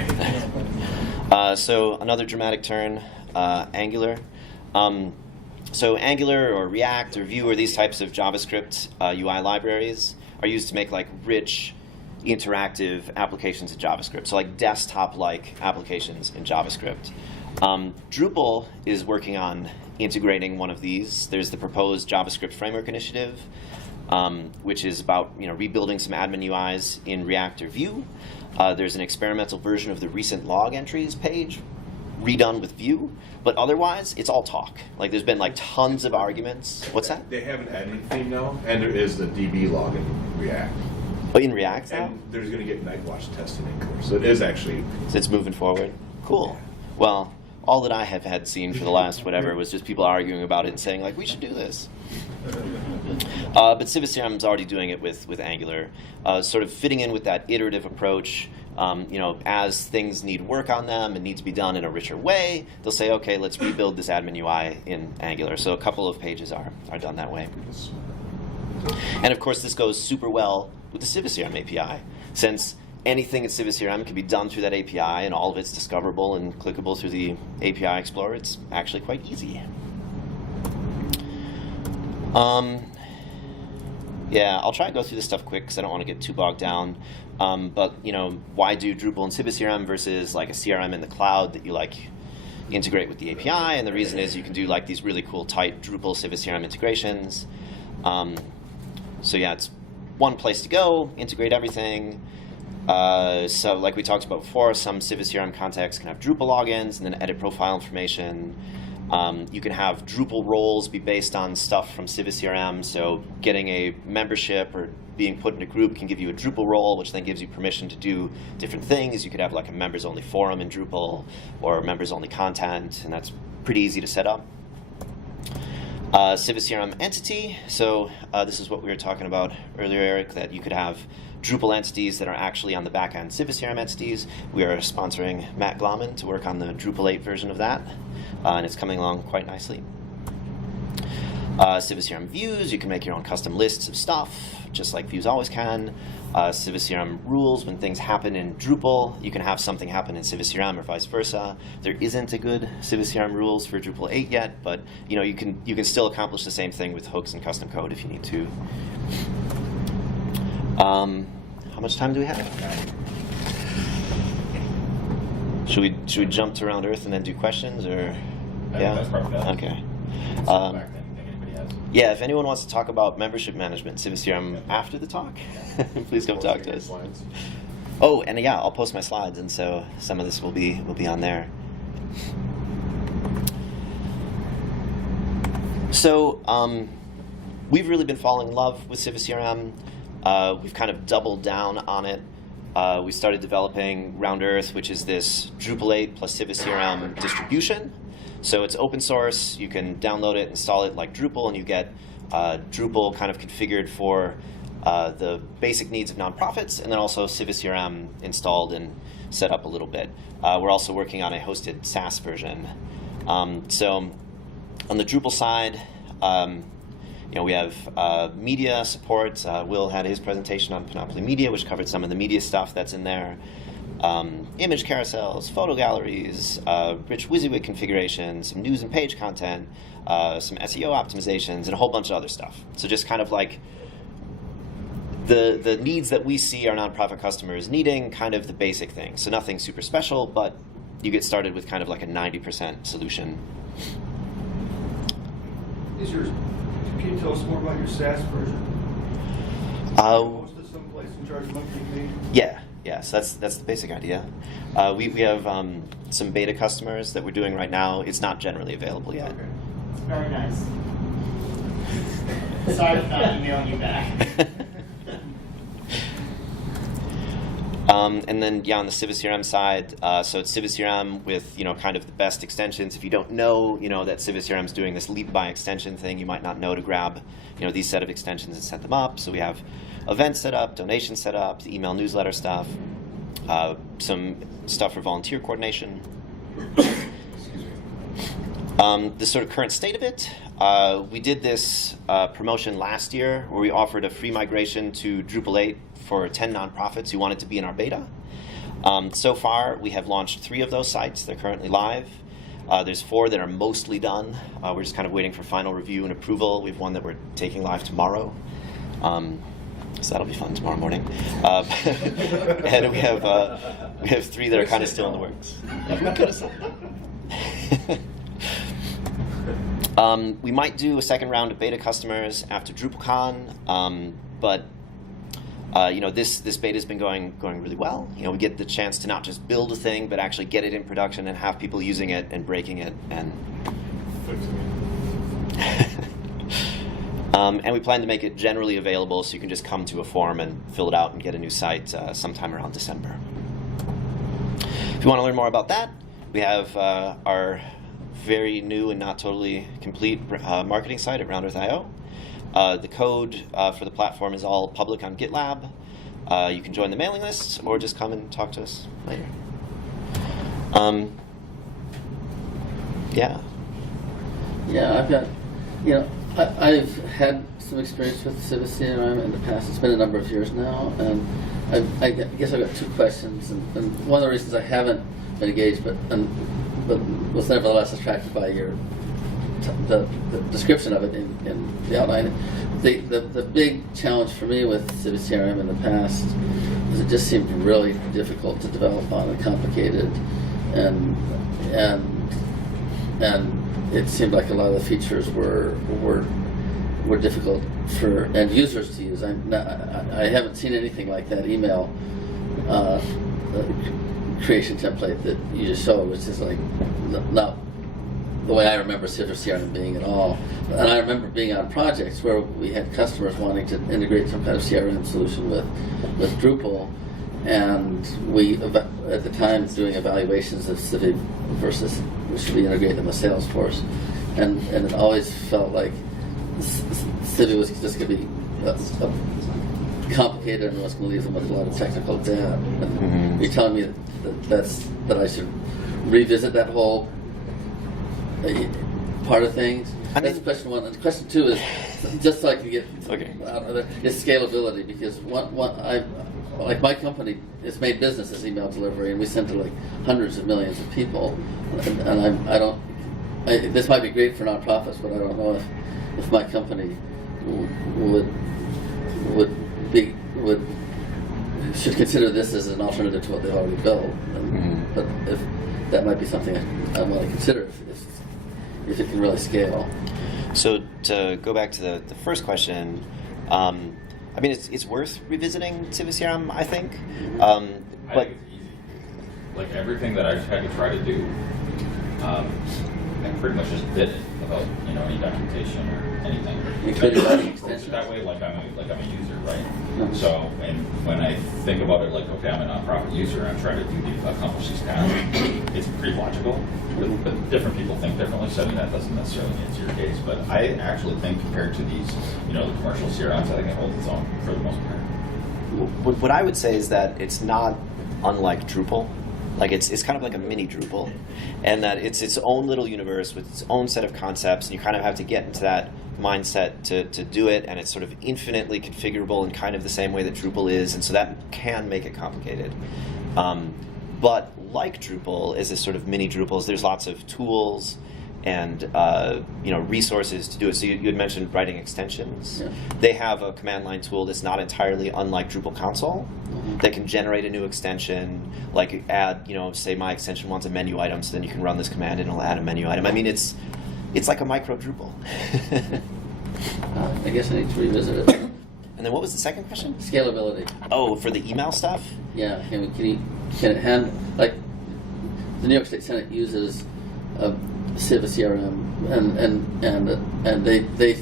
So another dramatic turn, Angular. So Angular or React or Vue or these types of JavaScript UI libraries are used to make like rich, interactive applications in JavaScript. So like desktop-like applications in JavaScript. Drupal is working on integrating one of these. There's the proposed JavaScript Framework Initiative, which is about rebuilding some admin UIs in React or Vue. There's an experimental version of the recent log entries page, redone with Vue, but otherwise it's all talk. Like there's been like tons of arguments. What's that? They have an admin theme now, and there is the DB log in React. Oh, in React now? And there's going to get Nightwatch tested in Angular, so it is actually. So it's moving forward. Cool. Well, all that I have had seen for the last whatever was just people arguing about it and saying like we should do this. But CiviCRM is already doing it with Angular, sort of fitting in with that iterative approach. As things need work on them and need to be done in a richer way, they'll say, okay, let's rebuild this admin UI in Angular. So a couple of pages are done that way. And of course, this goes super well with the CiviCRM API, since anything in CiviCRM can be done through that API and all of it's discoverable and clickable through the API Explorer. It's actually quite easy. Yeah, I'll try and go through this stuff quick because I don't want to get too bogged down. But why do Drupal and CiviCRM versus like a CRM in the cloud that you like integrate with the API? And the reason is you can do like these really cool tight Drupal CiviCRM integrations. So yeah, it's one place to go, integrate everything. So like we talked about before, some CiviCRM contacts can have Drupal logins and then edit profile information. You can have Drupal roles be based on stuff from CiviCRM, so getting a membership or being put in a group can give you a Drupal role, which then gives you permission to do different things. You could have like a members-only forum in Drupal or members-only content, and that's pretty easy to set up. CiviCRM entity, so this is what we were talking about earlier, Eric, that you could have Drupal entities that are actually on the back-end CiviCRM entities. We are sponsoring Matt Glauman to work on the Drupal 8 version of that, and it's coming along quite nicely. CiviCRM views, you can make your own custom lists of stuff, just like views always can. CiviCRM rules, when things happen in Drupal, you can have something happen in CiviCRM or vice versa. There isn't a good CiviCRM rules for Drupal 8 yet, but you can still accomplish the same thing with hooks and custom code if you need to. How much time do we have? Should we jump to Round Earth and then do questions, or yeah? That's perfect. Okay. Anybody has? Yeah, if anyone wants to talk about membership management, CiviCRM after the talk, please come talk to us. Oh, and yeah, I'll post my slides, and so some of this will be on there. So we've really been falling in love with CiviCRM. We've kind of doubled down on it. We started developing Round Earth, which is this Drupal 8 plus CiviCRM distribution. So it's open source. You can download it, install it like Drupal, and you get Drupal kind of configured for the basic needs of nonprofits, and then also CiviCRM installed and set up a little bit. We're also working on a hosted SaaS version. So on the Drupal side, we have media support. Will had his presentation on Panoply Media, which covered some of the media stuff that's in there. Image carousels, photo galleries, rich WYSIWYG configuration, some news and page content, some SEO optimizations, and a whole bunch of other stuff. So just kind of like the needs that we see our nonprofit customers needing, kind of the basic things. So nothing super special, but you get started with kind of like a 90% solution. Can you tell us more about your SaaS version? Hosted someplace and charge monthly fee? Yeah. So that's the basic idea. We have some beta customers that we're doing right now. It's not generally available yet. Okay. It's very nice. Sorry for not emailing you back. And then on the CiviCRM side, so it's CiviCRM with kind of the best extensions. If you don't know that CiviCRM is doing this leap by extension thing, you might not know to grab these set of extensions and set them up. So we have events set up, donations set up, the email newsletter stuff, some stuff for volunteer coordination. The sort of current state of it, we did this promotion last year where we offered a free migration to Drupal 8 for 10 nonprofits who wanted to be in our beta. So far, we have launched 3 of those sites. They're currently live. There's 4 that are mostly done. We're just kind of waiting for final review and approval. We have one that we're taking live tomorrow. So that'll be fun tomorrow morning. And we have 3 that are kind of still in the works. We might do a second round of beta customers after DrupalCon, but this beta has been going really well. We get the chance to not just build a thing, but actually get it in production and have people using it and breaking it and. And we plan to make it generally available, so you can just come to a forum and fill it out and get a new site sometime around December. If you want to learn more about that, we have our very new and not totally complete marketing site at Round.Earth.io. The code for the platform is all public on GitLab. You can join the mailing list or just come and talk to us later. Yeah. Yeah, I've got, I've had some experience with CiviCRM in the past. It's been a number of years now, and I guess I've got 2 questions. And one of the reasons I haven't been engaged, but was nevertheless attracted by the description of it in the outline. The big challenge for me with CiviCRM in the past was it just seemed really difficult to develop on and complicated, and it seemed like a lot of the features were difficult for end users to use. I haven't seen anything like that email creation template that you just showed, which is like not the way I remember CiviCRM being at all. And I remember being on projects where we had customers wanting to integrate some kind of CRM solution with Drupal, and we, at the time, doing evaluations of Civic versus should we integrate them with Salesforce, and it always felt like Civic was just going to be complicated and was going to leave them with a lot of technical debt. And you're telling me that I should revisit that whole part of things? That's question 1. And question 2 is, just so I can get out of there, is scalability, because like my company is made business as email delivery, and we send to like hundreds of millions of people, and this might be great for nonprofits, but I don't know if my company should consider this as an alternative to what they already built. But if that might be something I want to consider if it can really scale. So to go back to the first question, it's worth revisiting CiviCRM, I think. I think it's easy. Like everything that I've had to try to do, I pretty much just did it without any documentation or anything. Including approach it that way, like I'm a user, right? So, and when I think about it, like, okay, I'm a nonprofit user, I'm trying to accomplish these tasks. It's pretty logical, but different people think differently. So that doesn't necessarily answer your case. But I actually think compared to these, the commercial CRMs, I think it holds its own for the most part. What I would say is that it's not unlike Drupal. Like it's kind of like a mini Drupal, and that it's its own little universe with its own set of concepts, and you kind of have to get into that mindset to do it, and it's sort of infinitely configurable in kind of the same way that Drupal is, and so that can make it complicated. But like Drupal, as this sort of mini Drupals, there's lots of tools and resources to do it. So you had mentioned writing extensions. Yeah. They have a command line tool that's not entirely unlike Drupal console that can generate a new extension, like add, say my extension wants a menu item, so then you can run this command and it'll add a menu item. I mean, it's like a micro Drupal. I guess I need to revisit it. And then what was the second question? Scalability. Oh, for the email stuff? Yeah, can it handle, like the New York State Senate uses CiviCRM, and they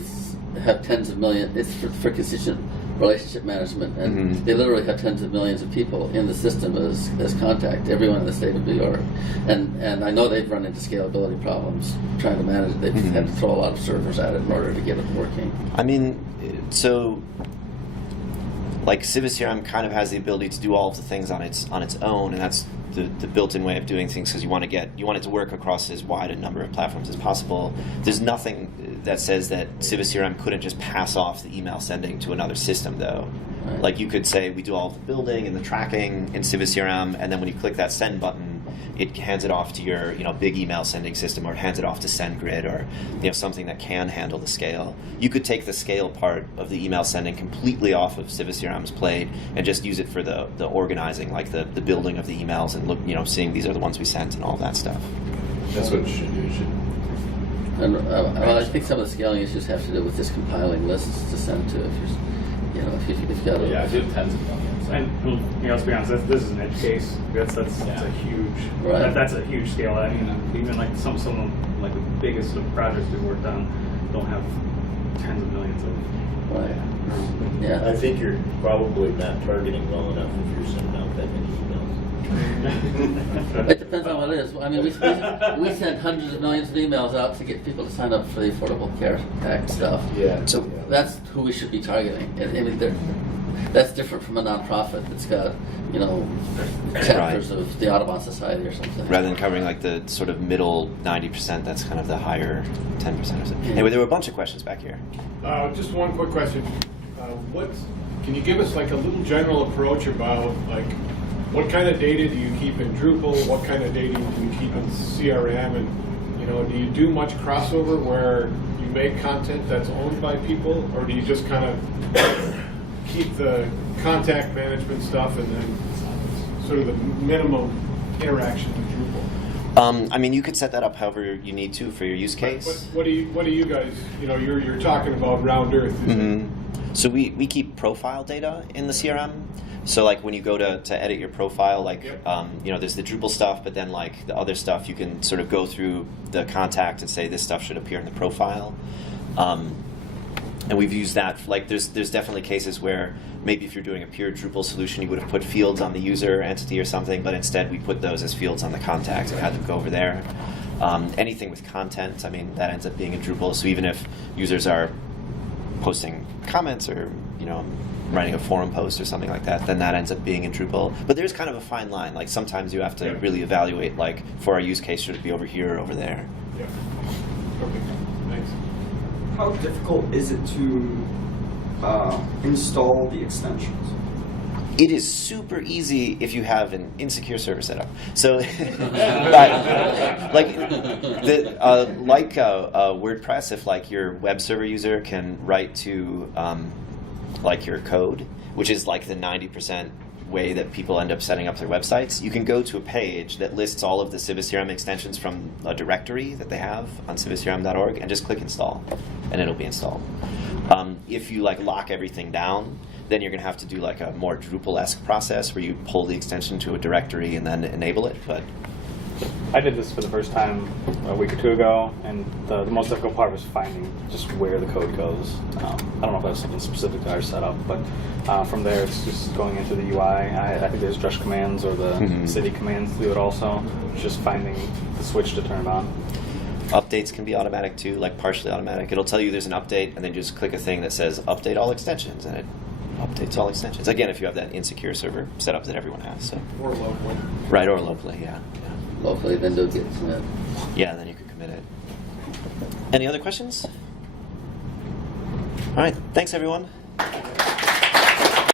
have tens of millions. It's for Constituent Relationship Management, and they literally have tens of millions of people in the system as contact, everyone in the state of New York. And I know they've run into scalability problems trying to manage it. They've had to throw a lot of servers at it in order to get it working. I mean, so like CiviCRM kind of has the ability to do all of the things on its own, and that's the built-in way of doing things, because you want it to work across as wide a number of platforms as possible. There's nothing that says that CiviCRM couldn't just pass off the email sending to another system, though. Right. Like you could say we do all of the building and the tracking in CiviCRM, and then when you click that send button, it hands it off to your big email sending system, or it hands it off to SendGrid, or something that can handle the scale. You could take the scale part of the email sending completely off of CiviCRM's plate and just use it for the organizing, like the building of the emails, and look, seeing these are the ones we sent and all that stuff. That's what it should do. And I think some of the scaling issues have to do with just compiling lists to send to. If you've got Yeah, I did tens of millions. And let's be honest, this is an edge case. That's a huge. Right. That's a huge scale. I mean, even like some of like the biggest of projects we've worked on don't have tens of millions of. Right. Yeah. I think you're probably not targeting well enough if you're sending out that many emails. It depends on what it is. I mean, we send hundreds of millions of emails out to get people to sign up for the Affordable Care Act stuff. Yeah. So that's who we should be targeting. I mean, that's different from a nonprofit that's got, chapters of the Audubon Society or something. Rather than covering like the sort of middle 90%, that's kind of the higher 10% or something. Anyway, there were a bunch of questions back here. Just one quick question. Can you give us like a little general approach about like what kind of data do you keep in Drupal? What kind of data do you keep in CRM? And do you do much crossover where you make content that's owned by people, or do you just kind of keep the contact management stuff and then sort of the minimum interaction with Drupal? I mean, you could set that up however you need to for your use case. What do you guys? You're talking about round earth. So we keep profile data in the CRM. So like when you go to edit your profile, like there's the Drupal stuff, but then like the other stuff, you can sort of go through the contact and say this stuff should appear in the profile. And we've used that. Like there's definitely cases where maybe if you're doing a pure Drupal solution, you would have put fields on the user entity or something, but instead we put those as fields on the contact and had them go over there. Anything with content, I mean, that ends up being in Drupal. So even if users are posting comments or writing a forum post or something like that, then that ends up being in Drupal. But there's kind of a fine line. Like sometimes you have to really evaluate, like for our use case, should it be over here or over there? Yeah. Okay. Thanks. How difficult is it to install the extensions? It is super easy if you have an insecure server setup. So, WordPress, if like your web server user can write to like your code, which is like the 90% way that people end up setting up their websites, you can go to a page that lists all of the CiviCRM extensions from a directory that they have on civicrm.org and just click install, and it'll be installed. If you like lock everything down, then you're going to have to do like a more Drupal-esque process where you pull the extension to a directory and then enable it. But I did this for the first time a week or two ago, and the most difficult part was finding just where the code goes. I don't know if that's something specific to our setup, but from there it's just going into the UI. I think there's drush commands or the city commands to do it also. It's just finding the switch to turn it on. updates can be automatic too, like partially automatic. It'll tell you there's an update, and then just click a thing that says update all extensions, and it updates all extensions. Again, if you have that insecure server setup that everyone has. So. Or locally. Right, or locally, yeah. Locally, then do get commit. Yeah, then you can commit it. Any other questions? All right, thanks everyone.